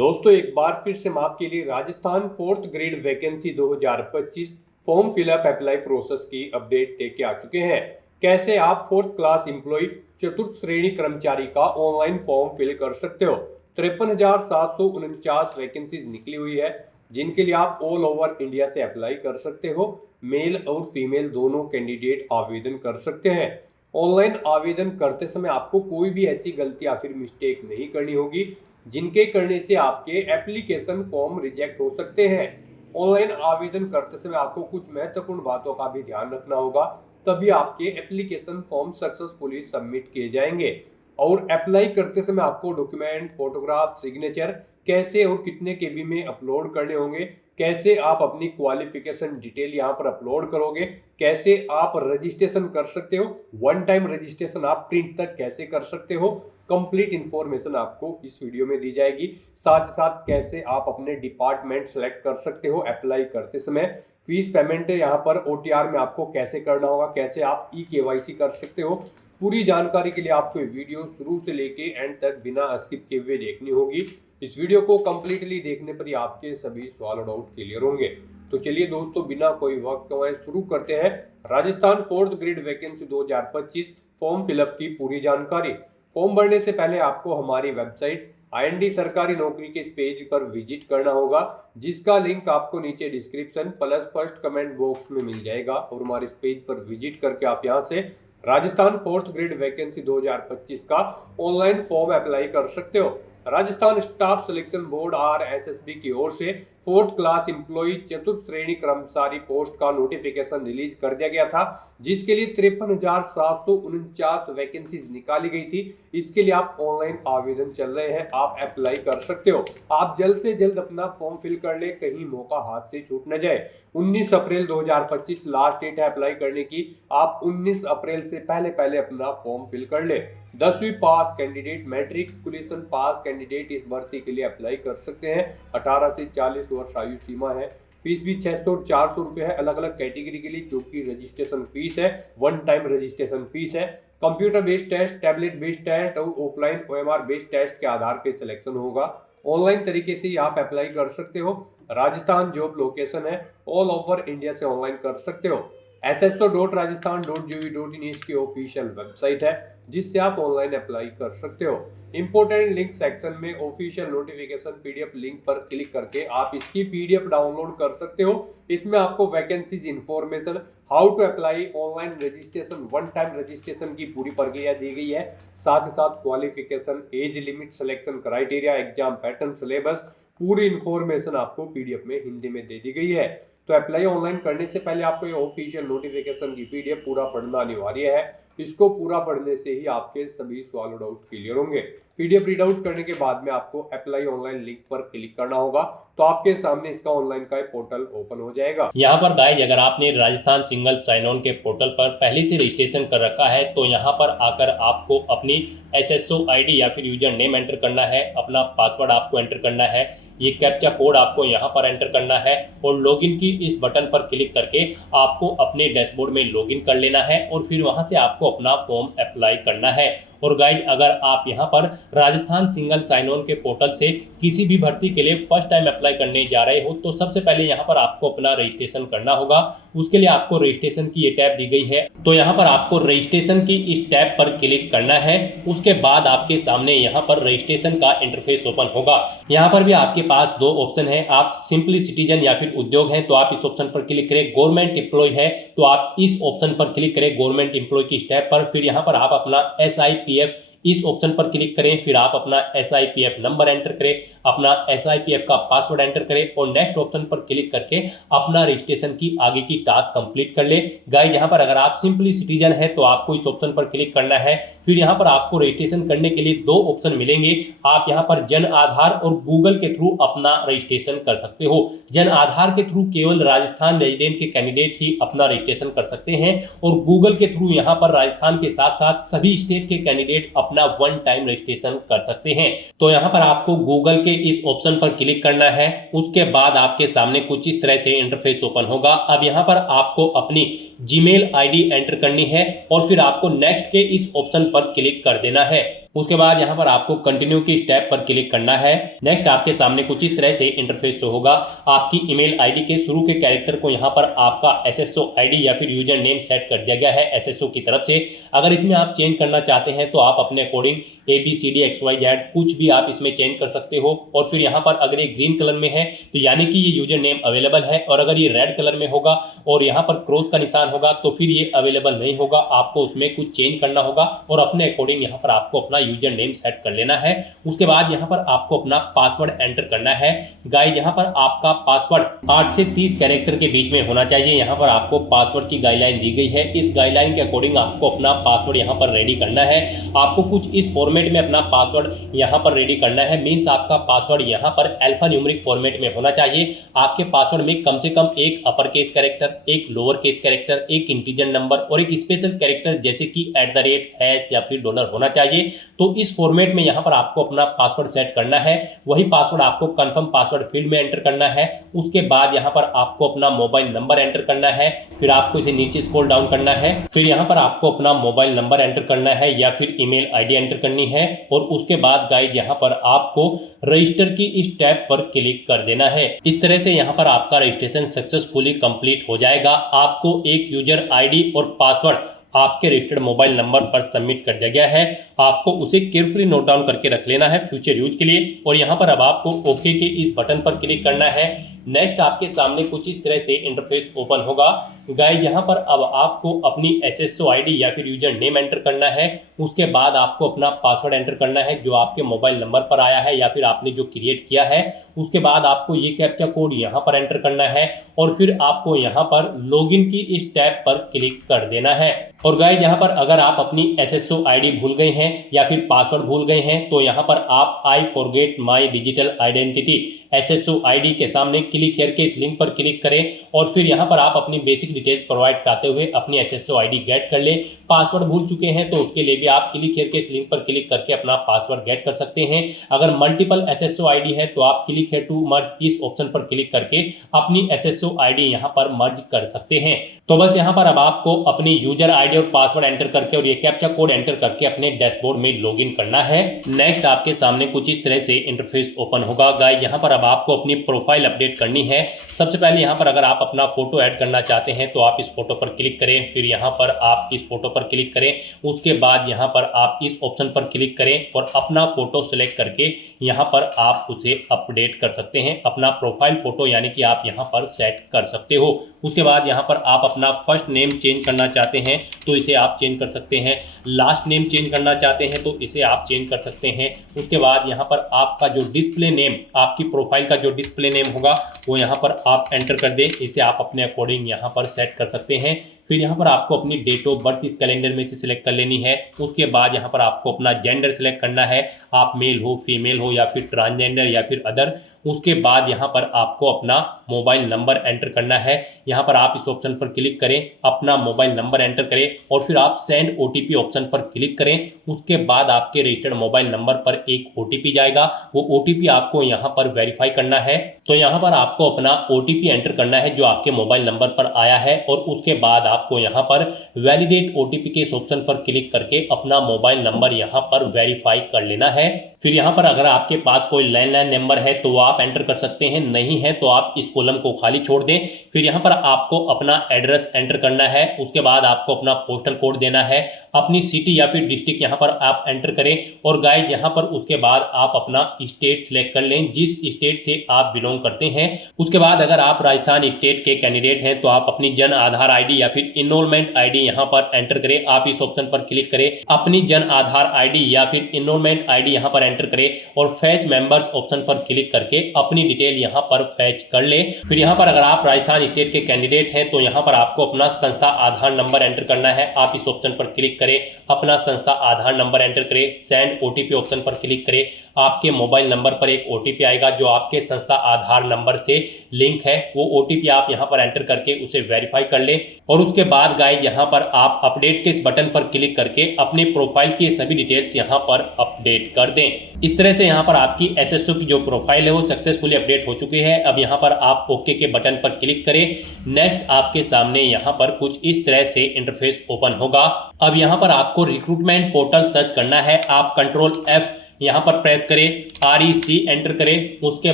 दोस्तों एक बार फिर से मैं आपके लिए Rajasthan fourth grade vacancy 2025 form fill up apply process की अपडेट लेके आ चुके हैं। कैसे आप फोर्थ क्लास एम्प्लॉय चतुर्थ श्रेणी कर्मचारी का ऑनलाइन फॉर्म फिल कर सकते हो। 53,749 वैकेंसीज निकली हुई है जिनके लिए आप ऑल ओवर इंडिया से अप्लाई कर सकते हो। मेल और फीमेल दोनों कैंडिडेट आवेदन कर सकते हैं। ऑनलाइन आवेदन करते समय आपको कोई भी ऐसी गलती या फिर मिस्टेक नहीं करनी होगी जिनके करने से आपके एप्लीकेशन फॉर्म रिजेक्ट हो सकते हैं। ऑनलाइन आवेदन करते समय आपको कुछ महत्वपूर्ण बातों का भी ध्यान रखना होगा, तभी आपके एप्लीकेशन फॉर्म सक्सेसफुली सबमिट किए जाएंगे। और अप्लाई करते समय आपको डॉक्यूमेंट, फोटोग्राफ, सिग्नेचर कैसे और कितने केबी में अपलोड करने होंगे, कैसे आप अपनी क्वालिफिकेशन डिटेल यहाँ पर अपलोड करोगे, कैसे आप रजिस्ट्रेशन कर सकते हो, वन टाइम रजिस्ट्रेशन आप प्रिंट तक कैसे कर सकते हो, कंप्लीट इंफॉर्मेशन आपको इस वीडियो में दी जाएगी। साथ ही साथ कैसे आप अपने डिपार्टमेंट सेलेक्ट कर सकते हो अप्लाई करते समय, फीस पेमेंट यहाँ पर ओटीआर में आपको कैसे करना होगा, कैसे आप ई-केवाईसी कर सकते हो। पूरी जानकारी के लिए आपको वीडियो शुरू से लेके एंड तक बिना स्किप किए हुए देखनी होगी। इस वीडियो को कंप्लीटली देखने पर ही आपके सभी सवाल और डाउट क्लियर होंगे। तो चलिए दोस्तों बिना कोई वक्त गवाए शुरू करते हैं Rajasthan fourth grade vacancy 2025 form fill up की पूरी जानकारी। फॉर्म भरने से पहले आपको हमारी वेबसाइट IND सरकारी नौकरी के इस पेज पर विजिट करना होगा, जिसका लिंक आपको नीचे description plus first comment box में मिल जाएगा। और हमारे इस पेज पर विजिट करके आप यहां से राजस्थान फोर्थ ग्रेड वैकेंसी 2025 का ऑनलाइन फॉर्म अप्लाई कर सकते हो। Rajasthan staff selection board RSSB की ओर से फोर्थ क्लास एम्प्लॉय चतुर्थ श्रेणी कर्मचारी पोस्ट का नोटिफिकेशन रिलीज कर दिया गया था, जिसके लिए 53,749 वैकेंसीज निकाली गई थी। इसके लिए आप ऑनलाइन आवेदन चल रहे हैं, आप अप्लाई कर सकते हो। आप जल्द से जल्द अपना फॉर्म फिल कर ले, कहीं मौका हाथ से छूट न जाए। 19 अप्रैल 2025 लास्ट डेट है अप्लाई करने की। आप 19 अप्रैल से पहले अपना फॉर्म फिल कर ले। 10वीं पास कैंडिडेट, मैट्रिकुलेशन पास कैंडिडेट इस भर्ती के लिए अप्लाई कर सकते हैं। 18 से 40 वर्ष आयु सीमा है। फीस भी 600 और 400 रुपए है अलग अलग कैटेगरी के लिए, जो कि रजिस्ट्रेशन फीस है, वन टाइम रजिस्ट्रेशन फीस है। Computer based test, tablet based test और ऑफलाइन OMR बेस्ड टेस्ट के आधार पर सिलेक्शन होगा। ऑनलाइन तरीके से ही आप अप्लाई कर सकते हो। राजस्थान जॉब लोकेशन है, ऑल ओवर इंडिया से ऑनलाइन कर सकते हो। sso.rajasthan.gov.in इसकी ऑफिशियल वेबसाइट है, जिससे आप ऑनलाइन अप्लाई कर सकते हो। इंपोर्टेंट लिंक सेक्शन में ऑफिशियल नोटिफिकेशन PDF लिंक पर क्लिक करके आप इसकी PDF डाउनलोड कर सकते हो। इसमें आपको vacancies information, how to apply, online registration, one time registration की पूरी प्रक्रिया दी गई है। साथ ही साथ qualification, age limit, selection criteria, exam pattern, syllabus, पूरी इंफॉर्मेशन आपको PDF में हिंदी में दे दी गई है। तो अप्लाई ऑनलाइन करने से पहले आपको ये ऑफिशियल नोटिफिकेशन की PDF पूरा पढ़ना अनिवार्य है। इसको पूरा पढ़ने से ही आपके सभी सवाल और डाउट क्लियर होंगे। PDF रीड आउट करने के बाद में आपको अप्लाई ऑनलाइन लिंक पर क्लिक करना होगा, तो आपके सामने इसका ऑनलाइन का पोर्टल ओपन हो जाएगा। यहाँ पर गाइज अगर आपने राजस्थान सिंगल साइन ऑन के पोर्टल पर पहले से रजिस्ट्रेशन कर रखा है, तो यहाँ पर आकर आपको अपनी SSO ID या फिर यूजर नेम एंटर करना है, अपना पासवर्ड आपको एंटर करना है, ये कैप्चा कोड आपको यहाँ पर एंटर करना है और लॉगिन की इस बटन पर क्लिक करके आपको अपने डैशबोर्ड में लॉगिन कर लेना है और फिर वहाँ से आपको अपना फॉर्म अप्लाई करना है। और गाइज अगर आप यहाँ पर राजस्थान सिंगल साइन ऑन के पोर्टल से किसी भी भर्ती के लिए फर्स्ट टाइम अप्लाई करने जा रहे हो, तो सबसे पहले यहाँ पर आपको अपना रजिस्ट्रेशन करना होगा। उसके लिए आपको रजिस्ट्रेशन की ये टैब दी गई है, तो यहाँ पर आपको रजिस्ट्रेशन की इस टैब पर क्लिक करना है। उसके बाद आपके सामने यहाँ पर रजिस्ट्रेशन का इंटरफेस ओपन होगा। यहाँ पर भी आपके पास दो ऑप्शन है, आप सिंपली सिटीजन या फिर उद्योग है तो आप इस ऑप्शन पर क्लिक करें, गवर्नमेंट एम्प्लॉय है तो आप इस ऑप्शन पर क्लिक करें, गवर्नमेंट एम्प्लॉय की टैब पर। फिर यहाँ पर आप अपना SIPF इस ऑप्शन पर क्लिक करें, फिर आप अपना SIPF नंबर एंटर करें, अपना SIPF का पासवर्ड एंटर करें और नेक्स्ट ऑप्शन पर क्लिक करके अपना रजिस्ट्रेशन की आगे की टास्क कंप्लीट कर ले। गाइस यहाँ पर अगर आप सिंपली सिटीजन है तो आपको इस ऑप्शन पर क्लिक करना है। फिर यहाँ पर आपको रजिस्ट्रेशन करने के लिए दो ऑप्शन मिलेंगे, आप यहाँ पर जन आधार और गूगल के थ्रू अपना रजिस्ट्रेशन कर सकते हो। जन आधार के थ्रू केवल राजस्थान रेजिडेंट के कैंडिडेट ही अपना रजिस्ट्रेशन कर सकते हैं और गूगल के थ्रू यहाँ पर राजस्थान के साथ साथ सभी स्टेट के कैंडिडेट अपना वन टाइम रजिस्ट्रेशन कर सकते हैं। तो यहाँ पर आपको गूगल के इस ऑप्शन पर क्लिक करना है। उसके बाद आपके सामने कुछ इस तरह से इंटरफेस ओपन होगा। अब यहाँ पर आपको अपनी जीमेल ID एंटर करनी है और फिर आपको नेक्स्ट के इस ऑप्शन पर क्लिक कर देना है। उसके बाद यहाँ पर आपको कंटिन्यू की स्टेप पर क्लिक करना है। नेक्स्ट आपके सामने कुछ इस तरह से इंटरफेस शो होगा। आपकी ईमेल आईडी के शुरू के कैरेक्टर को यहाँ पर आपका SSO आईडी या फिर यूजर नेम सेट कर दिया गया है SSO की तरफ से। अगर इसमें आप चेंज करना चाहते हैं तो आप अपने अकॉर्डिंग ABCDXYZ कुछ भी आप इसमें चेंज कर सकते हो। और फिर यहाँ पर अगर ये ग्रीन कलर में है तो यानी कि ये यूजर नेम अवेलेबल है, और अगर ये रेड कलर में होगा और यहाँ पर क्रॉस का निशान होगा तो फिर ये अवेलेबल नहीं होगा। आपको उसमें कुछ चेंज करना होगा और अपने अकॉर्डिंग यहाँ पर आपको अपना यूजर नेम सेट कर लेना है। उसके बाद यहाँ पर आपको अपना पासवर्ड एंटर करना है। गाइस यहाँ पर आपका पासवर्ड 8 से 30 कैरेक्टर के बीच में होना चाहिए। यहाँ पर आपको पासवर्ड की गाइडलाइन दी गई है। इस गाइडलाइन के अकॉर्डिंग आपको अपना पासवर्ड यहाँ पर रेडी करना है। आपको कुछ इस फॉर्मेट में अपना पासवर्ड यहाँ पर रेडी करना है। मीन्स आपका पासवर्ड यहाँ पर अल्फा न्यूमेरिक फॉर्मेट में होना चाहिए। आपके पासवर्ड में कम से कम एक अपर केस कैरेक्टर, एक लोअर केस कैरेक्टर, एक इंटीजर नंबर और एक स्पेशल कैरेक्टर जैसे कि @ या फिर डॉलर होना चाहिए। तो इस फॉर्मेट में यहाँ पर आपको अपना पासवर्ड सेट करना है। वही पासवर्ड आपको कंफर्म पासवर्ड फील्ड में एंटर करना है। उसके बाद यहाँ पर आपको अपना मोबाइल नंबर एंटर करना है। फिर आपको इसे नीचे स्क्रॉल डाउन करना है। फिर यहाँ पर आपको अपना मोबाइल नंबर एंटर करना है या फिर ईमेल आईडी एंटर करनी है। और उसके बाद गाइस यहाँ पर आपको रजिस्टर की इस टैब पर क्लिक कर देना है। इस तरह से यहाँ पर आपका रजिस्ट्रेशन सक्सेसफुली कंप्लीट हो जाएगा। आपको एक यूजर आईडी और पासवर्ड आपके रजिस्टर्ड मोबाइल नंबर पर सबमिट कर दिया गया है। आपको उसे केयरफुली नोट डाउन करके रख लेना है फ्यूचर यूज के लिए। और यहाँ पर अब आपको ओके के इस बटन पर क्लिक करना है। नेक्स्ट आपके सामने कुछ इस तरह से इंटरफेस ओपन होगा। गाइस यहाँ पर अब आपको अपनी SSO आईडी या फिर यूजर नेम एंटर करना है। उसके बाद आपको अपना पासवर्ड एंटर करना है जो आपके मोबाइल नंबर पर आया है या फिर आपने जो क्रिएट किया है। उसके बाद आपको ये कैप्चा कोड यहाँ पर एंटर करना है और फिर आपको यहाँ पर लॉगिन की इस टैब पर क्लिक कर देना है। और गाइस यहाँ पर अगर आप अपनी SSO आईडी भूल गए हैं या फिर पासवर्ड भूल गए हैं तो यहाँ पर आप I forget my digital identity SSO ID के सामने क्लिक हियर के इस लिंक पर क्लिक करें और फिर यहाँ पर आप अपनी बेसिक डिटेल्स प्रोवाइड कराते हुए अपनी SSO आईडी गेट कर ले। पासवर्ड भूल चुके हैं तो उसके लिए भी आप क्लिक हियर के इस लिंक पर क्लिक करके अपना पासवर्ड गेट कर सकते हैं। अगर मल्टीपल SSO आईडी है तो आप क्लिक हियर टू मर्ज इस ऑप्शन पर क्लिक करके अपनी SSO आईडी यहाँ पर मर्ज कर सकते हैं। तो बस यहाँ पर अब आपको अपनी यूजर आईडी और पासवर्ड एंटर करके और ये कैप्चा कोड एंटर करके अपने डैशबोर्ड में लॉगिन करना है। नेक्स्ट आपके सामने कुछ इस तरह से इंटरफेस ओपन होगा। गाइस यहाँ पर अब आपको अपनी प्रोफाइल अपडेट करनी है। सबसे पहले यहाँ पर अगर आप अपना फोटो ऐड करना चाहते हैं तो आप इस फोटो पर क्लिक करें। फिर यहाँ पर आप इस फोटो पर क्लिक करें। उसके बाद यहाँ पर आप इस ऑप्शन पर क्लिक करें और अपना फोटो सेलेक्ट करके यहाँ पर आप उसे अपडेट कर सकते हैं। अपना प्रोफाइल फोटो यानी कि आप यहाँ पर सेट कर सकते हो। उसके बाद यहाँ पर आप अपना फर्स्ट नेम चेंज करना चाहते हैं तो इसे आप चेंज कर सकते हैं। लास्ट नेम चेंज करना चाहते हैं तो इसे आप चेंज कर सकते हैं। उसके बाद यहाँ पर आपका जो डिस्प्ले नेम, आपकी प्रोफाइल का जो डिस्प्ले नेम होगा वो यहाँ पर आप एंटर कर दें। इसे आप अपने अकॉर्डिंग यहाँ पर सेट कर सकते हैं। फिर यहाँ पर आपको अपनी डेट ऑफ बर्थ इस कैलेंडर में से सिलेक्ट कर लेनी है। उसके बाद यहाँ पर आपको अपना जेंडर सिलेक्ट करना है, आप मेल हो, फीमेल हो या फिर ट्रांसजेंडर या फिर अदर। उसके बाद यहाँ पर आपको अपना मोबाइल नंबर एंटर करना है। यहाँ पर आप इस ऑप्शन पर क्लिक करें, अपना मोबाइल नंबर एंटर करें और फिर आप सेंड OTP ऑप्शन पर क्लिक करें। उसके बाद आपके रजिस्टर्ड मोबाइल नंबर पर एक OTP जाएगा। वो OTP आपको यहाँ पर वेरीफाई करना है। तो यहाँ पर आपको अपना OTP एंटर करना है जो आपके मोबाइल नंबर पर आया है और उसके बाद आपको यहाँ पर वैलिडेट OTP के इस ऑप्शन पर क्लिक करके अपना मोबाइल नंबर यहाँ पर वेरीफाई कर लेना है। फिर यहाँ पर अगर आपके पास कोई लैंडलाइन नंबर है तो आप एंटर कर सकते हैं, नहीं है तो आप इस कॉलम को खाली छोड़ दें। फिर यहाँ पर आपको अपना एड्रेस एंटर करना है। उसके बाद आपको अपना पोस्टल कोड देना है, अपनी सिटी या फिर डिस्ट्रिक्ट यहाँ पर आप एंटर करें। और गाइस यहाँ पर उसके बाद आप अपना स्टेट सिलेक्ट कर लें, जिस स्टेट से आप बिलोंग करते हैं। उसके बाद अगर आप राजस्थान स्टेट के कैंडिडेट हैं तो आप अपनी जन आधार आईडी या फिर इनरोलमेंट आईडी यहाँ पर एंटर करें। आप इस ऑप्शन पर क्लिक करें, अपनी जन आधार आईडी या फिर इनरोलमेंट आईडी यहाँ पर एंटर करें और फैच मेंबर्स ऑप्शन पर क्लिक करके अपनी डिटेल यहाँ पर फैच कर लें। फिर यहाँ पर अगर आप राजस्थान स्टेट के कैंडिडेट हैं तो यहाँ पर आपको अपना संस्था आधार नंबर एंटर करना है। आप इस ऑप्शन पर क्लिक करें, अपना संस्था आधार नंबर एंटर करें, सेंड OTP ऑप्शन पर क्लिक करें, आपके मोबाइल नंबर पर एक OTP आएगा जो आपके संस्था आधार नंबर से लिंक है। वो OTP आप यहाँ पर एंटर करके उसे वेरीफाई कर लें और उसके बाद गाइस यहाँ पर आप अपडेट के इस बटन पर क्लिक करके अपने प्रोफाइल की सभी डिटेल्स यहाँ पर अपडेट कर दें। इस तरह से यहाँ पर आपकी SSO की जो प्रोफाइल है वो सक्सेसफुली अपडेट हो चुकी है। अब यहाँ पर आप ओके के बटन पर क्लिक करें। नेक्स्ट आपके सामने यहाँ पर कुछ इस तरह से इंटरफेस ओपन होगा। अब यहाँ पर आपको रिक्रूटमेंट पोर्टल सर्च करना है। आप कंट्रोल F यहाँ पर प्रेस करें, REC एंटर करें। उसके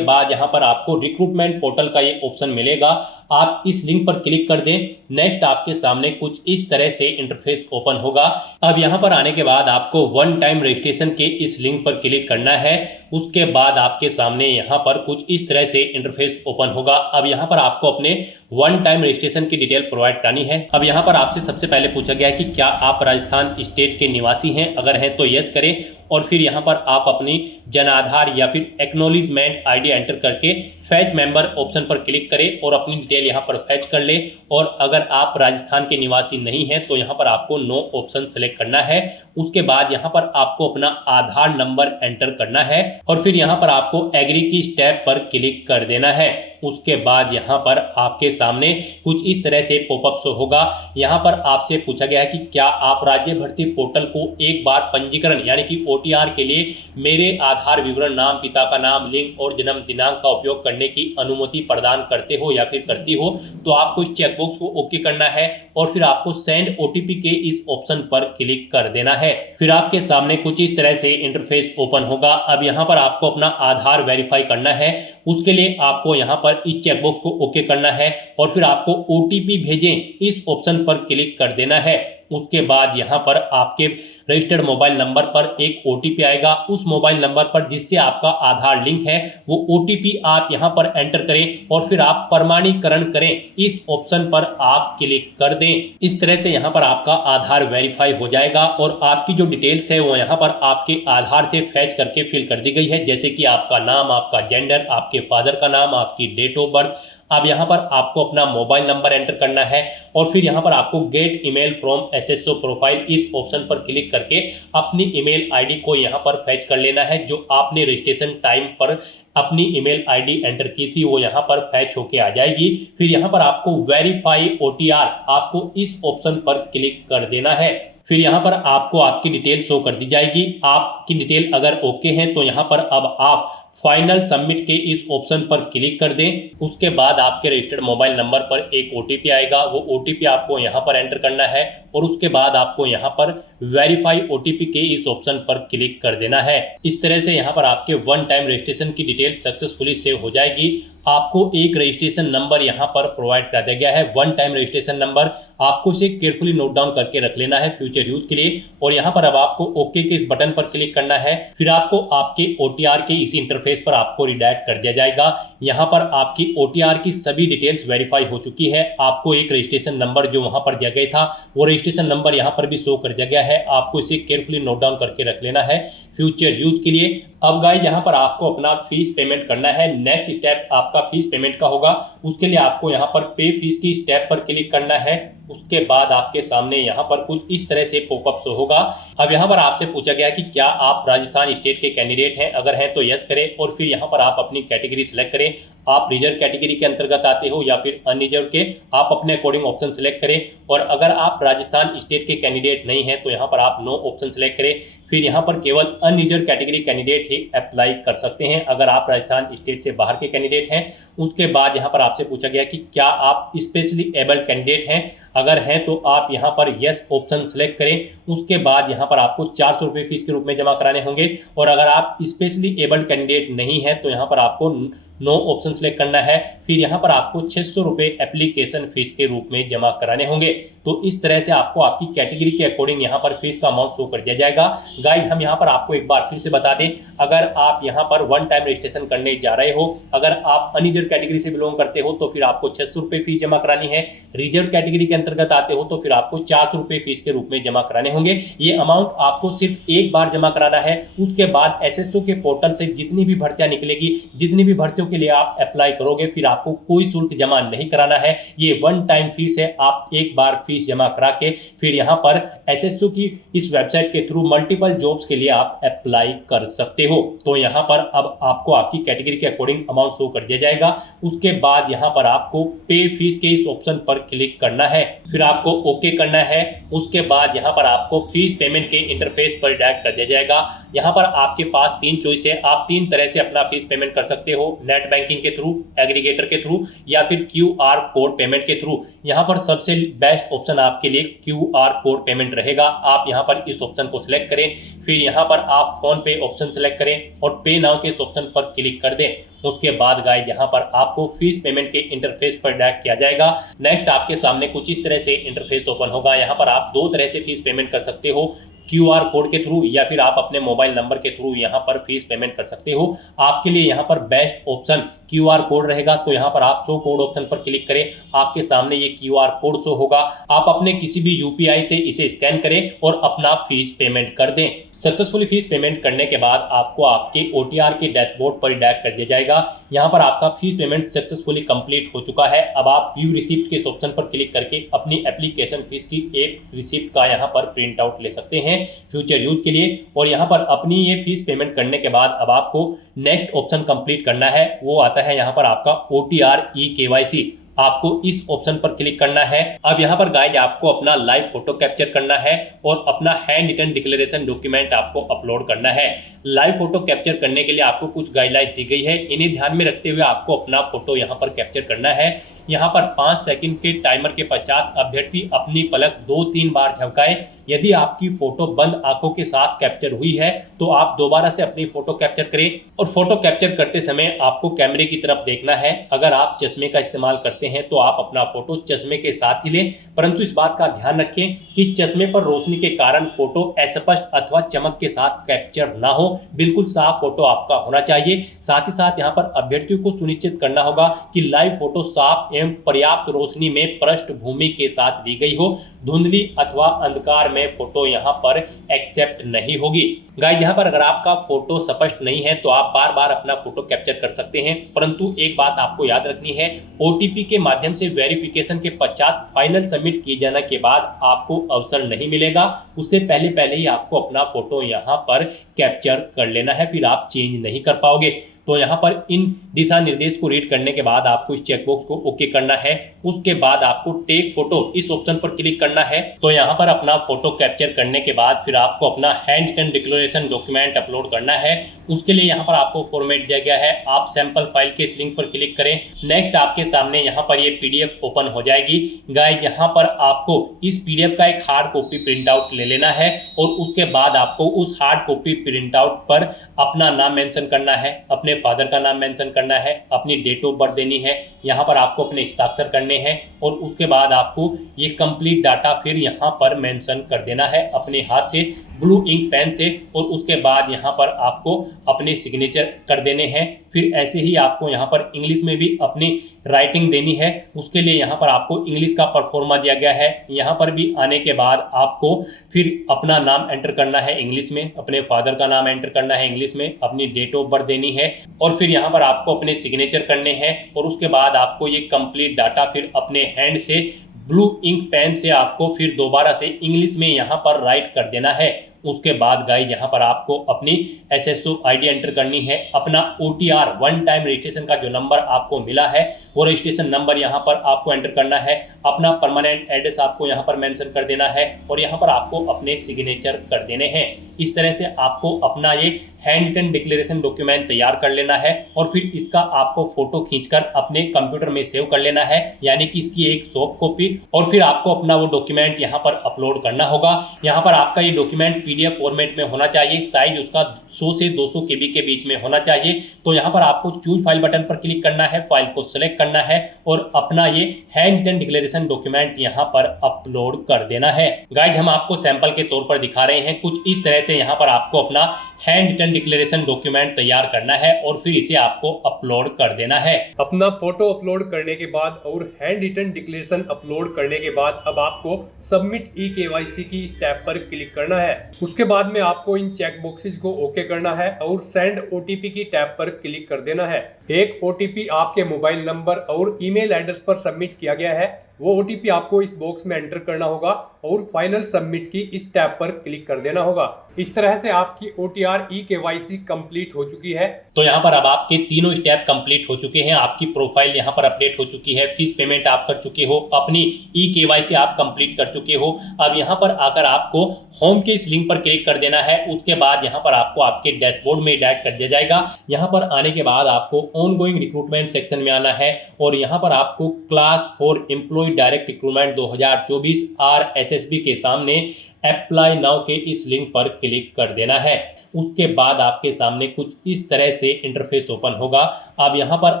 बाद यहाँ पर आपको रिक्रूटमेंट पोर्टल का ये ऑप्शन मिलेगा, आप इस लिंक पर क्लिक कर दें। नेक्स्ट आपके सामने कुछ इस तरह से इंटरफेस ओपन होगा। अब यहाँ पर आने के बाद आपको वन टाइम रजिस्ट्रेशन के इस लिंक पर क्लिक करना है। उसके बाद आपके सामने यहाँ पर कुछ इस तरह से इंटरफेस ओपन होगा। अब यहाँ पर आपको अपने वन टाइम रजिस्ट्रेशन की डिटेल प्रोवाइड करानी है। अब यहाँ पर आपसे सबसे पहले पूछा गया है कि क्या आप राजस्थान स्टेट के निवासी हैं, अगर हैं तो यस करें और फिर यहाँ पर आप अपनी जन आधार या फिर एक्नॉलेजमेंट ID एंटर करके फैच मेंबर ऑप्शन पर क्लिक करें और अपनी डिटेल यहाँ पर फैच कर लें। और अगर आप राजस्थान के निवासी नहीं हैं तो यहाँ पर आपको नो ऑप्शन सेलेक्ट करना है। उसके बाद यहाँ पर आपको अपना आधार नंबर एंटर करना है और फिर यहाँ पर आपको एग्री की स्टेप पर क्लिक कर देना है। उसके बाद यहाँ पर आपके सामने कुछ इस तरह से पॉपअप शो होगा। यहाँ पर आपसे पूछा गया है कि क्या आप राज्य भर्ती पोर्टल को एक बार पंजीकरण यानी कि OTR के लिए मेरे आधार विवरण, नाम, पिता का नाम, लिंग और जन्म दिनांक का उपयोग करने की अनुमति प्रदान करते हो या फिर करती हो। तो आपको इस चेकबॉक्स को ओके करना है और फिर आपको सेंड OTP के इस ऑप्शन पर क्लिक कर देना है। फिर आपके सामने कुछ इस तरह से इंटरफेस ओपन होगा। अब यहाँ पर आपको अपना आधार वेरीफाई करना है। उसके लिए आपको यहाँ पर इस चेकबॉक्स को ओके करना है और फिर आपको OTP भेजें इस ऑप्शन पर क्लिक कर देना है। उसके बाद यहाँ पर आपके रजिस्टर्ड मोबाइल नंबर पर एक OTP आएगा। उस मोबाइल नंबर पर जिससे आपका आधार लिंक है वो OTP आप यहाँ पर एंटर करें और फिर आप प्रमाणीकरण करें इस ऑप्शन पर आप क्लिक कर दें। इस तरह से यहाँ पर आपका आधार वेरीफाई हो जाएगा और आपकी जो डिटेल्स है वो यहाँ पर आपके आधार से फैच करके फिल कर दी गई है, जैसे कि आपका नाम, आपका जेंडर, आपके फादर का नाम, आपकी डेट ऑफ बर्थ। अब यहाँ पर आपको अपना मोबाइल नंबर एंटर करना है और फिर यहाँ पर आपको gate email from SSO profile इस ऑप्शन पर क्लिक करके अपनी ईमेल ID को यहाँ पर फैच कर लेना है। जो आपने रजिस्ट्रेशन टाइम पर अपनी ईमेल ID एंटर की थी वो यहाँ पर फैच होके आ जाएगी। फिर यहाँ पर आपको वेरीफाई OTR आपको इस ऑप्शन पर क्लिक कर देना है। फिर यहाँ पर आपको आपकी डिटेल शो कर दी जाएगी। आपकी डिटेल अगर ओके है तो यहाँ पर अब आप फाइनल सबमिट के इस ऑप्शन पर क्लिक कर दें। उसके बाद आपके रजिस्टर्ड मोबाइल नंबर पर एक OTP आएगा। वो OTP आपको यहाँ पर एंटर करना है और उसके बाद आपको यहाँ पर वेरीफाई OTP के इस ऑप्शन पर क्लिक कर देना है। इस तरह से यहाँ पर आपके वन टाइम रजिस्ट्रेशन की डिटेल सक्सेसफुली सेव हो जाएगी। आपको एक रजिस्ट्रेशन नंबर यहाँ पर प्रोवाइड कर दिया गया है, वन टाइम रजिस्ट्रेशन नंबर। आपको इसे केयरफुली नोट डाउन करके रख लेना है फ्यूचर यूज के लिए। और यहाँ पर अब आपको ओके के इस बटन पर क्लिक करना है। फिर आपको आपके OTR के इसी इंटरफेस पर आपको रिडायरेक्ट कर दिया जाएगा। यहाँ पर आपकी OTR की सभी डिटेल्स वेरीफाई हो चुकी है। आपको एक रजिस्ट्रेशन नंबर जो वहां पर दिया गया था वो रजिस्ट्रेशन नंबर यहाँ पर भी शो कर दिया गया है। आपको इसे केयरफुली नोट डाउन करके रख लेना है फ्यूचर यूज के लिए। अब गाइस यहाँ पर आपको अपना फीस पेमेंट करना है। नेक्स्ट स्टेप आपका फीस पेमेंट का होगा। उसके लिए आपको यहाँ पर पे फीस की स्टेप पर क्लिक करना है। उसके बाद आपके सामने यहाँ पर कुछ इस तरह से पॉपअप शो होगा। अब यहाँ पर आपसे पूछा गया कि क्या आप राजस्थान स्टेट के कैंडिडेट हैं, अगर हैं तो यस करें और फिर यहाँ पर आप अपनी कैटेगरी सिलेक्ट करें। आप रिजर्व कैटेगरी के अंतर्गत आते हो या फिर अनरिजर्व के, आप अपने अकॉर्डिंग ऑप्शन सेलेक्ट करें। और अगर आप राजस्थान स्टेट के कैंडिडेट नहीं हैं तो यहाँ पर आप नो ऑप्शन सेलेक्ट करें। फिर यहाँ पर केवल अनरिजर्व कैटेगरी कैंडिडेट ही अप्लाई कर सकते हैं अगर आप राजस्थान स्टेट से बाहर के कैंडिडेट हैं। उसके बाद यहाँ पर आपसे पूछा गया कि क्या आप स्पेशली एबल्ड कैंडिडेट हैं, अगर हैं तो आप यहाँ पर यस ऑप्शन सेलेक्ट करें। उसके बाद यहाँ पर आपको 400 रुपये फीस के रूप में जमा कराने होंगे। और अगर आप स्पेशली एबल्ड कैंडिडेट नहीं हैं तो यहाँ पर आपको नो ऑप्शन सेलेक्ट करना है। फिर यहाँ पर आपको 600 रुपये एप्लीकेशन फीस के रूप में जमा कराने होंगे। तो इस तरह से आपको आपकी कैटेगरी के अकॉर्डिंग यहाँ पर फीस का अमाउंट शो कर दिया जाएगा। गाइस हम यहाँ पर आपको एक बार फिर से बता दें, अगर आप यहाँ पर वन टाइम रजिस्ट्रेशन करने जा रहे हो, अगर आप अनरिजर्व कैटेगरी से बिलोंग करते हो तो फिर आपको 600 रुपये फीस जमा करानी है। रिजर्व कैटेगरी के अंतर्गत आते हो तो फिर आपको 400 रुपये फीस के रूप में जमा कराने होंगे। ये अमाउंट आपको सिर्फ एक बार जमा कराना है। उसके बाद SSO के पोर्टल से जितनी भी भर्तियां निकलेगी, जितनी भी भर्तियों के लिए आप अप्लाई करोगे फिर आपको कोई शुल्क जमा नहीं कराना है। ये वन टाइम फीस है, आप एक बार फीस जमा करा के फिर यहाँ पर एसएसओ की इस वेबसाइट के थ्रू मल्टीपल जॉब्स के लिए आप अप्लाई कर सकते हो। तो यहाँ पर अब आपको आपकी कैटेगरी के अकॉर्डिंग अमाउंट शो कर दिया जाएगा। उसके बाद यहाँ पर आपको पे फीस के इस ऑप्शन पर क्लिक करना है, फिर आपको ओके करना है। उसके बाद यहाँ पर आपको फीस पेमेंट के इंटरफेस पर डायरेक्ट कर दिया जाएगा। यहाँ पर आपके पास 3 चॉइस है, आप 3 तरह से अपना फीस पेमेंट कर सकते हो, नेट बैंकिंग के थ्रू, एग्रीगेटर के थ्रू या फिर QR कोड पेमेंट के थ्रू। यहाँ पर सबसे बेस्ट ऑप्शन आपके लिए QR कोड पेमेंट रहेगा। आप यहाँ पर इस ऑप्शन को सिलेक्ट करें, फिर यहाँ पर आप फोन पे ऑप्शन सिलेक्ट करें और पे नाउ के इस ऑप्शन पर क्लिक कर दें। उसके बाद गाइस यहाँ पर आपको फीस पेमेंट के इंटरफेस पर डायरेक्ट किया जाएगा। नेक्स्ट आपके सामने कुछ इस तरह से इंटरफेस ओपन होगा। यहाँ पर आप 2 तरह से फीस पेमेंट कर सकते हो, QR कोड के थ्रू या फिर आप अपने मोबाइल नंबर के थ्रू यहाँ पर फीस पेमेंट कर सकते हो। आपके लिए यहाँ पर बेस्ट ऑप्शन QR कोड रहेगा। तो यहाँ पर आप शो कोड ऑप्शन पर क्लिक करें, आपके सामने ये QR कोड शो होगा। आप अपने किसी भी UPI से इसे स्कैन करें और अपना फीस पेमेंट कर दें। सक्सेसफुली फीस पेमेंट करने के बाद आपको आपके OTR के डैशबोर्ड पर डायरेक्ट कर दिया जाएगा। यहाँ पर आपका फीस पेमेंट सक्सेसफुली कंप्लीट हो चुका है। अब आप व्यू रिसिप्ट के ऑप्शन पर क्लिक करके अपनी एप्लीकेशन फीस की एक रिसिप्ट का यहाँ पर प्रिंट आउट ले सकते हैं फ्यूचर यूज के लिए। और यहाँ पर अपनी ये फीस पेमेंट करने के बाद अब आपको नेक्स्ट ऑप्शन कंप्लीट करना है। वो आता है यहाँ पर आपका OTR eKYC। आपको इस ऑप्शन पर क्लिक करना है। अब यहाँ पर गाइस आपको अपना लाइव फोटो कैप्चर करना है और अपना हैंड रिटन डिक्लेरेशन डॉक्यूमेंट आपको अपलोड करना है। लाइव फोटो कैप्चर करने के लिए आपको कुछ गाइडलाइंस दी गई है, इन्हें ध्यान में रखते हुए आपको अपना फोटो यहाँ पर कैप्चर करना है। यहाँ पर 5 सेकंड के टाइमर के पश्चात अभ्यर्थी अपनी पलक 2-3 बार झपकाए। यदि आपकी फोटो बंद आंखों के साथ कैप्चर हुई है तो आप दोबारा से अपनी फोटो कैप्चर करें और फोटो कैप्चर करते समय आपको कैमरे की तरफ देखना है। अगर आप चश्मे का इस्तेमाल करते हैं तो आप अपना फोटो चश्मे के साथ ही लें, परंतु इस बात का ध्यान रखें कि चश्मे पर रोशनी के कारण फोटो अस्पष्ट अथवा चमक के साथ कैप्चर ना हो। बिल्कुल साफ फोटो आपका होना चाहिए। साथ ही साथ यहाँ पर अभ्यर्थियों को सुनिश्चित करना होगा कि लाइव फोटो साफ एवं पर्याप्त रोशनी में पृष्ठभूमि के साथ ली गई हो। धुंधली अथवा अंधकार में फोटो यहाँ पर एक्सेप्ट नहीं होगी। गाइस यहाँ पर अगर आपका फोटो स्पष्ट नहीं है तो आप बार बार अपना फोटो कैप्चर कर सकते हैं, परंतु एक बात आपको याद रखनी है, OTP के माध्यम से वेरिफिकेशन के पश्चात फाइनल सबमिट किए जाने के बाद आपको अवसर नहीं मिलेगा। उससे पहले ही आपको अपना फोटो यहाँ पर कैप्चर कर लेना है, फिर आप चेंज नहीं कर पाओगे। तो यहाँ पर इन दिशा निर्देश को रीड करने के बाद आपको इस चेकबॉक्स को ओके करना है। उसके बाद आपको टेक फोटो इस ऑप्शन पर क्लिक करना है। तो यहाँ पर अपना फोटो कैप्चर करने के बाद फिर आपको अपना hand written declaration document upload करना है। उसके लिए यहाँ पर आपको फॉर्मेट दिया गया है, आप सैंपल फाइल के इस लिंक पर क्लिक करें। नेक्स्ट आपके सामने यहाँ पर ये PDF ओपन हो जाएगी। गाइस यहाँ पर आपको इस PDF का एक हार्ड कॉपी प्रिंट आउट ले लेना है और उसके बाद आपको उस हार्ड कॉपी प्रिंट आउट पर अपना नाम मेंशन करना है, अपने फादर का नाम मेंशन करना है, अपनी डेट ऑफ बर्थ देनी है, यहाँ पर आपको अपने हस्ताक्षर करने हैं और उसके बाद आपको ये कंप्लीट डाटा फिर यहाँ पर मेंशन कर देना है अपने हाथ से ब्लू इंक पेन से। और उसके बाद यहाँ पर आपको अपने सिग्नेचर कर देने हैं। फिर ऐसे ही आपको यहाँ पर इंग्लिश में भी अपनी राइटिंग देनी है। उसके लिए यहाँ पर आपको इंग्लिश का परफॉर्मा दिया गया है। यहाँ पर भी आने के बाद आपको फिर अपना नाम एंटर करना है इंग्लिश में, अपने फादर का नाम एंटर करना है इंग्लिश में, अपनी डेट ऑफ बर्थ देनी है और फिर यहाँ पर आपको अपने सिग्नेचर करने हैं। और उसके बाद आपको ये कंप्लीट डाटा फिर अपने हैंड से ब्लू इंक पेन से आपको फिर दोबारा से इंग्लिश में यहाँ पर राइट कर देना है। उसके बाद गाइस यहाँ पर आपको अपनी SSO ID एंटर करनी है, अपना OTR वन टाइम रजिस्ट्रेशन का जो नंबर आपको मिला है वो रजिस्ट्रेशन नंबर यहाँ पर आपको एंटर करना है, अपना परमानेंट एड्रेस आपको यहाँ पर मेंशन कर देना है और यहाँ पर आपको अपने सिग्नेचर कर देने हैं। इस तरह से आपको अपना ये हैंड रिटन डिक्लेरेशन डॉक्यूमेंट तैयार कर लेना है और फिर इसका आपको फोटो खींचकर अपने कंप्यूटर में सेव कर लेना है, यानी कि इसकी एक सॉफ्ट कॉपी। और फिर आपको अपना वो डॉक्यूमेंट यहाँ पर अपलोड करना होगा। यहाँ पर आपका ये डॉक्यूमेंट PDF फॉर्मेट में होना चाहिए, साइज उसका 100 से 200 KB के बीच में होना चाहिए। तो यहाँ पर आपको चूज फाइल बटन पर क्लिक करना है, फाइल को सिलेक्ट करना है और अपना ये हैंड रिटन डिक्लेरेशन डॉक्यूमेंट यहाँ पर अपलोड कर देना है। गाइस हम आपको सैंपल के तौर पर दिखा रहे हैं, कुछ इस तरह से यहाँ पर आपको अपना हैंड रिटन डिक्लेरेशन डॉक्यूमेंट तैयार करना है और फिर इसे आपको अपलोड कर देना है। अपना फोटो अपलोड करने के बाद और हैंड रिटन डिक्लेरेशन अपलोड करने के बाद अब आपको सबमिट eKYC की इस टैब पर क्लिक करना है। उसके बाद में आपको इन चेक बॉक्सेस को ओके करना है और सेंड OTP की टैब पर क्लिक कर देना है। एक OTP आपके मोबाइल नंबर और ईमेल एड्रेस पर सबमिट किया गया है। वो OTP आपको इस बॉक्स में एंटर करना होगा और फाइनल सबमिट की इस टैब पर क्लिक कर देना होगा। इस तरह से आपकी OTR eKYC कंप्लीट हो चुकी है। तो यहाँ पर अब आपके तीनों स्टेप कंप्लीट हो चुके हैं। आपकी प्रोफाइल यहाँ पर अपडेट हो चुकी है, फीस पेमेंट आप कर चुके हो, अपनी eKYC आप कंप्लीट कर चुके हो। अब यहाँ पर आकर आपको होम के इस लिंक पर क्लिक कर देना है। उसके बाद यहाँ पर आपको आपके डैशबोर्ड में डायरेक्ट कर दिया जाएगा। यहाँ पर आने के बाद आपको ऑनगोइंग रिक्रूटमेंट सेक्शन में आना है और यहाँ पर आपको class 4 employ direct recruitment 2024 RSSB के सामने अप्लाई नाउ के इस लिंक पर क्लिक कर देना है। उसके बाद आपके सामने कुछ इस तरह से इंटरफेस ओपन होगा। अब यहाँ पर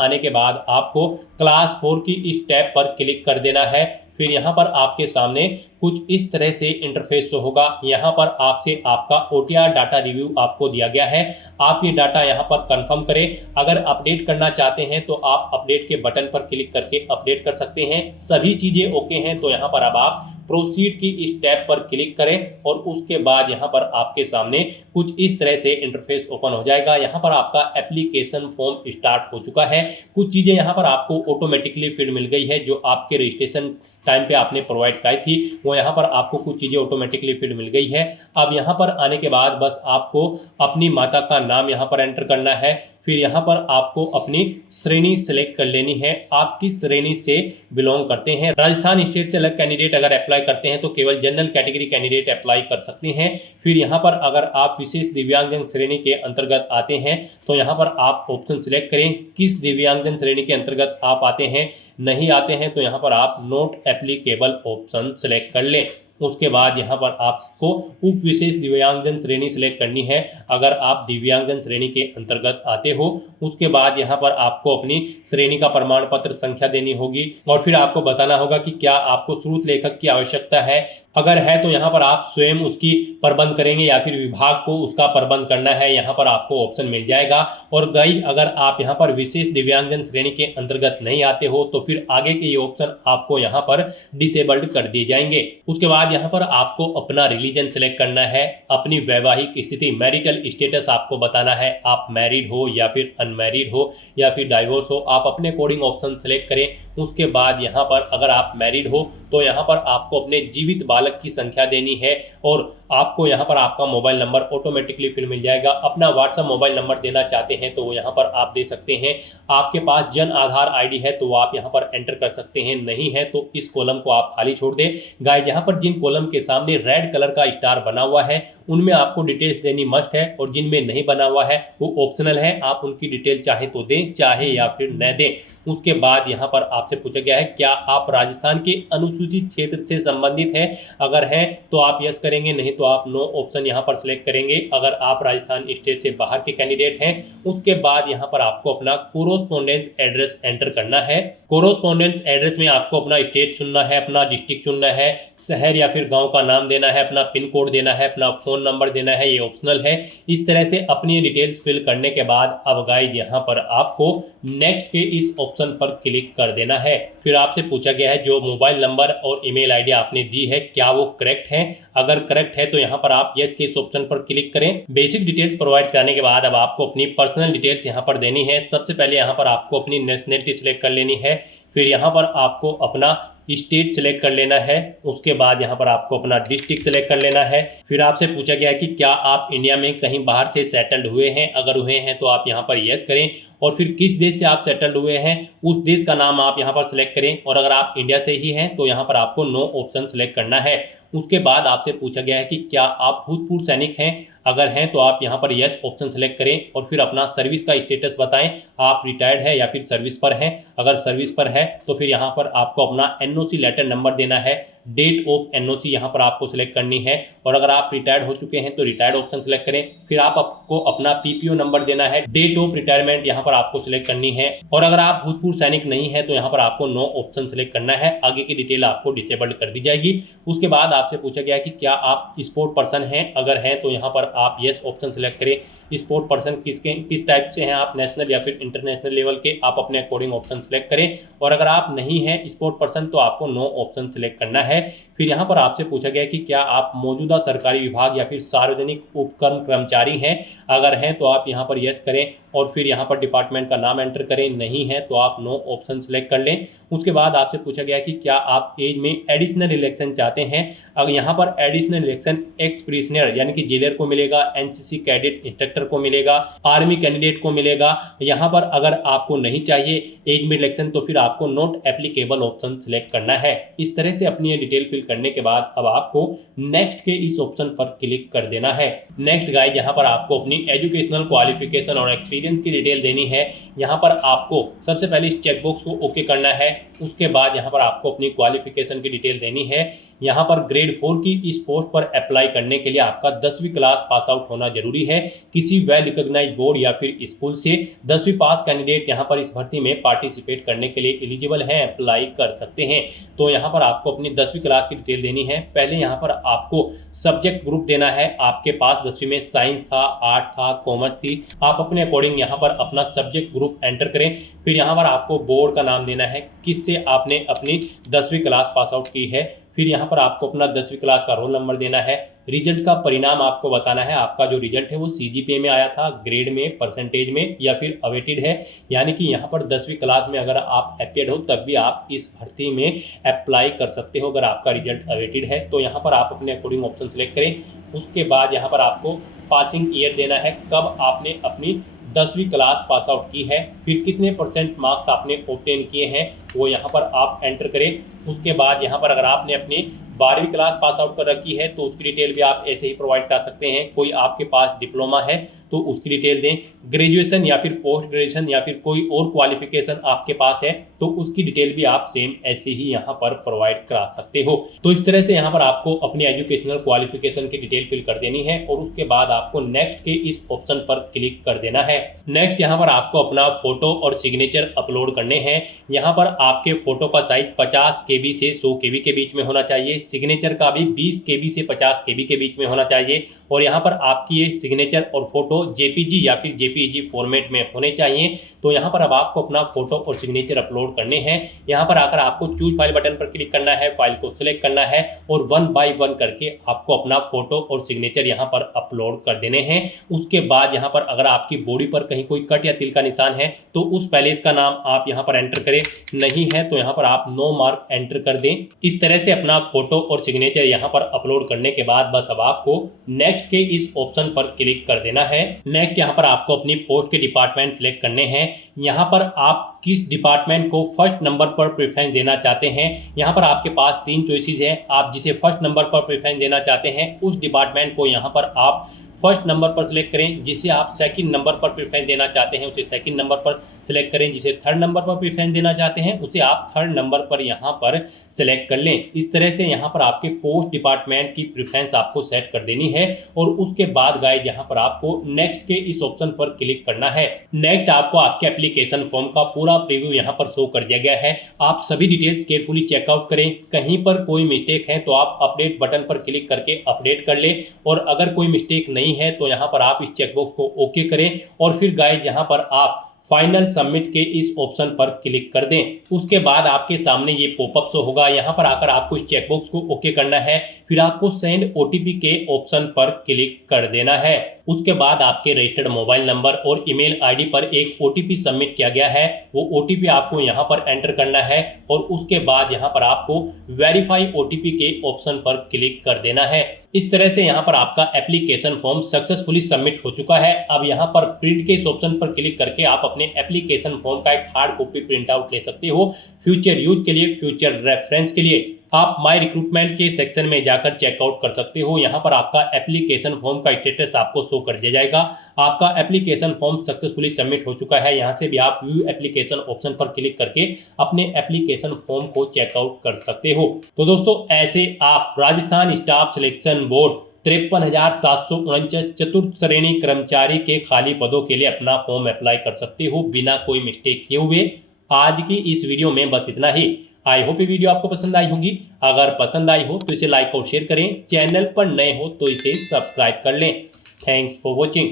आने के बाद आपको क्लास 4 की इस टैब पर क्लिक कर देना है। फिर यहाँ पर आपके सामने कुछ इस तरह से इंटरफेस होगा। यहाँ पर आपसे आपका OTR डाटा रिव्यू आपको दिया गया है। आप ये डाटा यहाँ पर कंफर्म करें। अगर अपडेट करना चाहते हैं तो आप अपडेट के बटन पर क्लिक करके अपडेट कर सकते हैं। सभी चीज़ें ओके हैं तो यहाँ पर अब आप प्रोसीड की इस टैब पर क्लिक करें और उसके बाद यहाँ पर आपके सामने कुछ इस तरह से इंटरफेस ओपन हो जाएगा। यहाँ पर आपका एप्लीकेशन फॉर्म स्टार्ट हो चुका है। कुछ चीज़ें यहाँ पर आपको ऑटोमेटिकली फिल मिल गई है जो आपके रजिस्ट्रेशन टाइम पे आपने प्रोवाइड कराई थी, वो यहाँ पर आपको कुछ चीज़ें ऑटोमेटिकली फिल मिल गई है। अब यहाँ पर आने के बाद बस आपको अपनी माता का नाम यहाँ पर एंटर करना है। फिर यहाँ पर आपको अपनी श्रेणी सेलेक्ट कर लेनी है। आप किस श्रेणी से बिलोंग करते हैं। राजस्थान स्टेट से अलग कैंडिडेट अगर अप्लाई करते हैं तो केवल जनरल कैटेगरी कैंडिडेट अप्लाई कर सकते हैं। फिर यहाँ पर अगर आप विशेष दिव्यांगजन श्रेणी के अंतर्गत आते हैं तो यहाँ पर आप ऑप्शन सिलेक्ट करें किस दिव्यांगजन श्रेणी के अंतर्गत आप आते हैं। नहीं आते हैं तो यहाँ पर आप नॉट एप्लीकेबल ऑप्शन सेलेक्ट कर लें। उसके बाद यहाँ पर आपको उप विशेष दिव्यांगजन श्रेणी सिलेक्ट करनी है अगर आप दिव्यांगजन श्रेणी के अंतर्गत आते हो। उसके बाद यहाँ पर आपको अपनी श्रेणी का प्रमाण पत्र संख्या देनी होगी और फिर आपको बताना होगा कि क्या आपको स्रोत लेखक की आवश्यकता है। अगर है तो यहाँ पर आप स्वयं उसकी प्रबंध करेंगे या फिर विभाग को उसका प्रबंध करना है, यहाँ पर आपको ऑप्शन मिल जाएगा। और अगर आप यहाँ पर विशेष दिव्यांगजन श्रेणी के अंतर्गत नहीं आते हो तो फिर आगे के ये ऑप्शन आपको यहाँ पर डिसेबल्ड कर दिए जाएंगे। उसके बाद यहाँ पर आपको अपना रिलीजन सेलेक्ट करना है, अपनी वैवाहिक स्थिति मैरिटल स्टेटस आपको बताना है, आप मैरिड हो या फिर अनमैरिड हो या फिर डाइवोर्स हो, आप अपने अकॉर्डिंग ऑप्शन सेलेक्ट करें। उसके बाद यहाँ पर अगर आप मैरिड हो तो यहाँ पर आपको अपने जीवित बालक की संख्या देनी है और आपको यहाँ पर आपका मोबाइल नंबर ऑटोमेटिकली फिर मिल जाएगा। अपना व्हाट्सएप मोबाइल नंबर देना चाहते हैं तो वो यहाँ पर आप दे सकते हैं। आपके पास जन आधार ID है तो वो आप यहाँ पर एंटर कर सकते हैं, नहीं है तो इस कॉलम को आप खाली छोड़ दें। गाइस यहाँ पर जिन कॉलम के सामने रेड कलर का स्टार बना हुआ है उनमें आपको डिटेल्स देनी मस्ट है और जिनमें नहीं बना हुआ है वो ऑप्शनल है। आप उनकी डिटेल चाहे तो दें चाहे या फिर न दें। उसके बाद यहाँ पर आपसे पूछा गया है क्या आप राजस्थान के अनुसूचित क्षेत्र से संबंधित हैं। अगर हैं तो आप यस करेंगे, नहीं तो आप नो ऑप्शन यहाँ पर सिलेक्ट करेंगे। अगर आप राजस्थान स्टेट से बाहर के कैंडिडेट हैं उसके बाद यहाँ पर आपको अपना कोरोस्पोंडेंस एड्रेस एंटर करना है। कोरोस्पोंडेंस एड्रेस में आपको अपना स्टेट चुनना है, अपना डिस्ट्रिक्ट चुनना है, शहर या फिर गाँव का नाम देना है, अपना पिन कोड देना है, अपना फ़ोन नंबर देना है, ये ऑप्शनल है। इस तरह से अपनी डिटेल्स फिल करने के बाद अब गाइस यहाँ पर आपको नेक्स्ट के इस ऑप्शन पर क्लिक कर देना है। फिर आपसे पूछा गया है जो मोबाइल नंबर और ईमेल आईडी आपने दी है क्या वो करेक्ट है। अगर करेक्ट है तो यहाँ पर आप यस के इस ऑप्शन पर क्लिक करें। बेसिक डिटेल्स प्रोवाइड कराने के बाद अब आपको अपनी पर्सनल डिटेल्स यहाँ पर देनी है। सबसे पहले यहाँ पर आपको अपनी नेशनलिटी सिलेक्ट कर लेनी है। फिर यहाँ पर आपको अपना स्टेट सेलेक्ट कर लेना है। उसके बाद यहाँ पर आपको अपना डिस्ट्रिक्ट सेलेक्ट कर लेना है। फिर आपसे पूछा गया है कि क्या आप इंडिया में कहीं बाहर से सेटल्ड हुए हैं। अगर हुए हैं तो आप यहाँ पर यस करें और फिर किस देश से आप सेटल्ड हुए हैं उस देश का नाम आप यहाँ पर सिलेक्ट करें और अगर आप इंडिया से ही हैं तो यहाँ पर आपको नो ऑप्शन सेलेक्ट करना है। उसके बाद आपसे पूछा गया है कि क्या आप भूतपूर्व सैनिक हैं। अगर हैं तो आप यहाँ पर यस ऑप्शन सेलेक्ट करें और फिर अपना सर्विस का स्टेटस बताएं, आप रिटायर्ड है या फिर सर्विस पर हैं। अगर सर्विस पर है तो फिर यहाँ पर आपको अपना NOC लेटर नंबर देना है, डेट ऑफ NOC यहाँ पर आपको सिलेक्ट करनी है और अगर आप रिटायर्ड हो चुके हैं तो रिटायर्ड ऑप्शन सिलेक्ट करें। फिर आपको अपना PPO नंबर देना है, डेट ऑफ रिटायरमेंट यहाँ पर आपको सिलेक्ट करनी है और अगर आप भूतपूर्व सैनिक नहीं है तो यहाँ पर आपको नो ऑप्शन सिलेक्ट करना है। आगे की डिटेल आपको डिसेबल्ड कर दी जाएगी। उसके बाद आपसे पूछा गया है कि क्या आप स्पोर्ट पर्सन हैं। अगर हैं तो यहाँ पर आप यस ऑप्शन सेलेक्ट करें। स्पोर्ट पर्सन किस टाइप से हैं आप, नेशनल या फिर इंटरनेशनल लेवल के, आप अपने अकॉर्डिंग ऑप्शन सेलेक्ट करें और अगर आप नहीं हैं स्पोर्ट पर्सन तो आपको नो ऑप्शन सेलेक्ट करना है। फिर फिर यहाँ पर आपसे पूछा गया कि क्या आप मौजूदा सरकारी विभाग या फिर सार्वजनिक उपक्रम कर्मचारी हैं, अगर हैं तो आप यहाँ पर यस करें और फिर यहाँ पर डिपार्टमेंट का नाम एंटर करें, नहीं है तो आप नो ऑप्शन सेलेक्ट कर लें। उसके बाद आपसे पूछा गया कि क्या आप एज में एडिशनल इलेक्शन चाहते हैं, अगर यहाँ पर एडिशनल इलेक्शन एक्स प्रिजनर यानी कि जेलर को मिलेगा, एनसीसी कैडेट इंस्ट्रक्टर को मिलेगा, आर्मी कैंडिडेट को मिलेगा। यहाँ पर अगर आपको नहीं चाहिए एज में इलेक्शन तो फिर आपको नॉट एप्लीकेबल ऑप्शन सेलेक्ट करना है। इस तरह से अपनी ये डिटेल फिल करने के बाद अब आपको नेक्स्ट के इस ऑप्शन पर क्लिक कर देना है। नेक्स्ट गाइस, यहाँ पर आपको अपनी एजुकेशनल क्वालिफिकेशन और एक्सपीरियंस की डिटेल देनी है। यहाँ पर आपको सबसे पहले इस चेकबॉक्स को ओके करना है। उसके बाद यहाँ पर आपको अपनी क्वालिफिकेशन की डिटेल देनी है। यहाँ पर ग्रेड 4 की इस पोस्ट पर अप्लाई करने के लिए आपका 10वीं क्लास पास आउट होना जरूरी है। किसी वेल रिकॉग्नाइज्ड बोर्ड या फिर स्कूल से 10वीं पास कैंडिडेट यहाँ पर इस भर्ती में पार्टिसिपेट करने के लिए एलिजिबल हैं, अप्लाई कर सकते हैं। तो यहाँ पर आपको अपनी 10वीं क्लास की डिटेल देनी है। पहले यहाँ पर आपको सब्जेक्ट ग्रुप देना है। आपके पास 10वीं में साइंस था, आर्ट था, कॉमर्स थी, आप अपने अकॉर्डिंग यहाँ पर अपना सब्जेक्ट ग्रुप एंटर करें। फिर यहाँ पर आपको बोर्ड का नाम देना है, किससे आपने अपनी 10वीं क्लास पास आउट की है। फिर यहाँ पर आपको अपना 10वीं क्लास का रोल नंबर देना है। रिजल्ट का परिणाम आपको बताना है, आपका जो रिजल्ट है वो सीजीपीए में आया था, ग्रेड में, परसेंटेज में या फिर अवेटेड है। यानी कि यहाँ पर 10वीं क्लास में अगर आप अपियर्ड हो तब भी आप इस भर्ती में अप्लाई कर सकते हो अगर आपका रिजल्ट अवेटेड है। तो यहाँ पर आप अपने अकॉर्डिंग ऑप्शन सेलेक्ट करें। उसके बाद यहाँ पर आपको पासिंग ईयर देना है, कब आपने अपनी 10वीं क्लास पास आउट की है, फिर कितने % मार्क्स आपने ऑब्टेन किए हैं वो यहाँ पर आप एंटर करें। उसके बाद यहाँ पर अगर आपने अपनी 12वीं क्लास पास आउट कर रखी है तो उसकी डिटेल भी आप ऐसे ही प्रोवाइड कर सकते हैं। कोई आपके पास डिप्लोमा है तो उसकी डिटेल दें। ग्रेजुएशन या फिर पोस्ट ग्रेजुएशन या फिर कोई और क्वालिफिकेशन आपके पास है तो उसकी डिटेल भी आप सेम ऐसे ही यहाँ पर प्रोवाइड करा सकते हो। तो इस तरह से यहाँ पर आपको अपनी एजुकेशनल क्वालिफिकेशन की डिटेल फिल कर देनी है और उसके बाद आपको नेक्स्ट के इस ऑप्शन पर क्लिक कर देना है। नेक्स्ट यहाँ पर आपको अपना फोटो और सिग्नेचर अपलोड करने हैं। यहाँ पर आपके फोटो का साइज 50 KB से 100 KB के बीच में होना चाहिए। सिग्नेचर का भी 20 KB से 50 KB के बीच में होना चाहिए और यहाँ पर आपकी ये सिग्नेचर और फोटो JPG या फिर JPEG फॉर्मेट में होने चाहिए। तो यहाँ पर अब आपको अपना फोटो और सिग्नेचर अपलोड करने हैं। यहाँ पर आकर आपको चूज फाइल बटन पर क्लिक करना है, फाइल को सिलेक्ट करना है और 1 बाय 1 करके आपको अपना फोटो और सिग्नेचर यहाँ पर अपलोड कर देने हैं। उसके बाद यहाँ पर अगर आपकी बॉडी पर कहीं कोई कट या तिल का निशान है तो उस पैलेस का नाम आप यहाँ पर एंटर करें, नहीं है तो यहाँ पर आप नो मार्क एंटर कर दें। इस तरह से अपना फोटो और सिग्नेचर यहाँ पर अपलोड करने के बाद बस अब आपको नेक्स्ट के इस ऑप्शन पर क्लिक कर देना है। नेक्स्ट यहाँ पर आपको अपनी पोस्ट के डिपार्टमेंट सिलेक्ट करने हैं। यहाँ पर आप किस डिपार्टमेंट को फर्स्ट नंबर पर प्रेफरेंस देना चाहते हैं। यहाँ पर आपके पास 3 चॉइसेस हैं। आप जिसे फर्स्ट नंबर पर प्रेफरेंस देना चाहते हैं उस डिपार्टमेंट को यहाँ पर आप फर्स्ट नंबर पर सिलेक्ट करें। जिसे आप सेकंड नंबर पर प्रेफरेंस देना चाहते हैं उसे सेकंड नंबर पर सिलेक्ट करें। जिसे थर्ड नंबर पर प्रेफरेंस देना चाहते हैं उसे आप थर्ड नंबर पर यहाँ पर सिलेक्ट कर लें। इस तरह से यहाँ पर आपके पोस्ट डिपार्टमेंट की प्रेफरेंस आपको सेट कर देनी है और उसके बाद गाइस यहाँ पर आपको नेक्स्ट के इस ऑप्शन पर क्लिक करना है। नेक्स्ट आपको आपके एप्लीकेशन फॉर्म का पूरा प्रीव्यू यहाँ पर शो कर दिया गया है। आप सभी डिटेल्स केयरफुली चेकआउट करें। कहीं पर कोई मिस्टेक है तो आप अपडेट बटन पर क्लिक करके अपडेट कर लें और अगर कोई मिस्टेक नहीं है तो यहाँ पर आप इस चेकबॉक्स को ओके करें और फिर गाइस यहाँ पर आप फाइनल सबमिट के इस ऑप्शन पर क्लिक कर दें। उसके बाद आपके सामने ये पॉपअप शो होगा। यहाँ पर आकर आपको इस चेकबॉक्स को ओके करना है, फिर आपको सेंड OTP के ऑप्शन पर क्लिक कर देना है। उसके बाद आपके रजिस्टर्ड मोबाइल नंबर और ईमेल आईडी पर एक OTP सबमिट किया गया है, वो OTP आपको यहाँ पर एंटर करना है और उसके बाद यहाँ पर आपको वेरीफाई OTP के ऑप्शन पर क्लिक कर देना है। इस तरह से यहाँ पर आपका एप्लीकेशन फॉर्म सक्सेसफुली सबमिट हो चुका है। अब यहाँ पर प्रिंट के इस ऑप्शन पर क्लिक करके आप अपने एप्लीकेशन फॉर्म का एक हार्ड कॉपी प्रिंट आउट ले सकते हो। फ्यूचर यूज के लिए, फ्यूचर रेफरेंस के लिए आप माय रिक्रूटमेंट के सेक्शन में जाकर चेकआउट कर सकते हो। यहाँ पर आपका एप्लीकेशन फॉर्म का स्टेटस आपको शो कर दिया जाएगा। आपका एप्लीकेशन फॉर्म सक्सेसफुली सबमिट हो चुका है। यहाँ से भी आप व्यू एप्लीकेशन ऑप्शन पर क्लिक करके अपने एप्लीकेशन फॉर्म को चेकआउट कर सकते हो। तो दोस्तों ऐसे आप राजस्थान स्टाफ सिलेक्शन बोर्ड 53,749 चतुर्थ श्रेणी कर्मचारी के खाली पदों के लिए अपना फॉर्म अप्लाई कर सकते हो बिना कोई मिस्टेक किए हुए। आज की इस वीडियो में बस इतना ही। आई होप ये वीडियो आपको पसंद आई होगी। अगर पसंद आई हो तो इसे लाइक और शेयर करें। चैनल पर नए हो तो इसे सब्सक्राइब कर लें। Thanks for watching.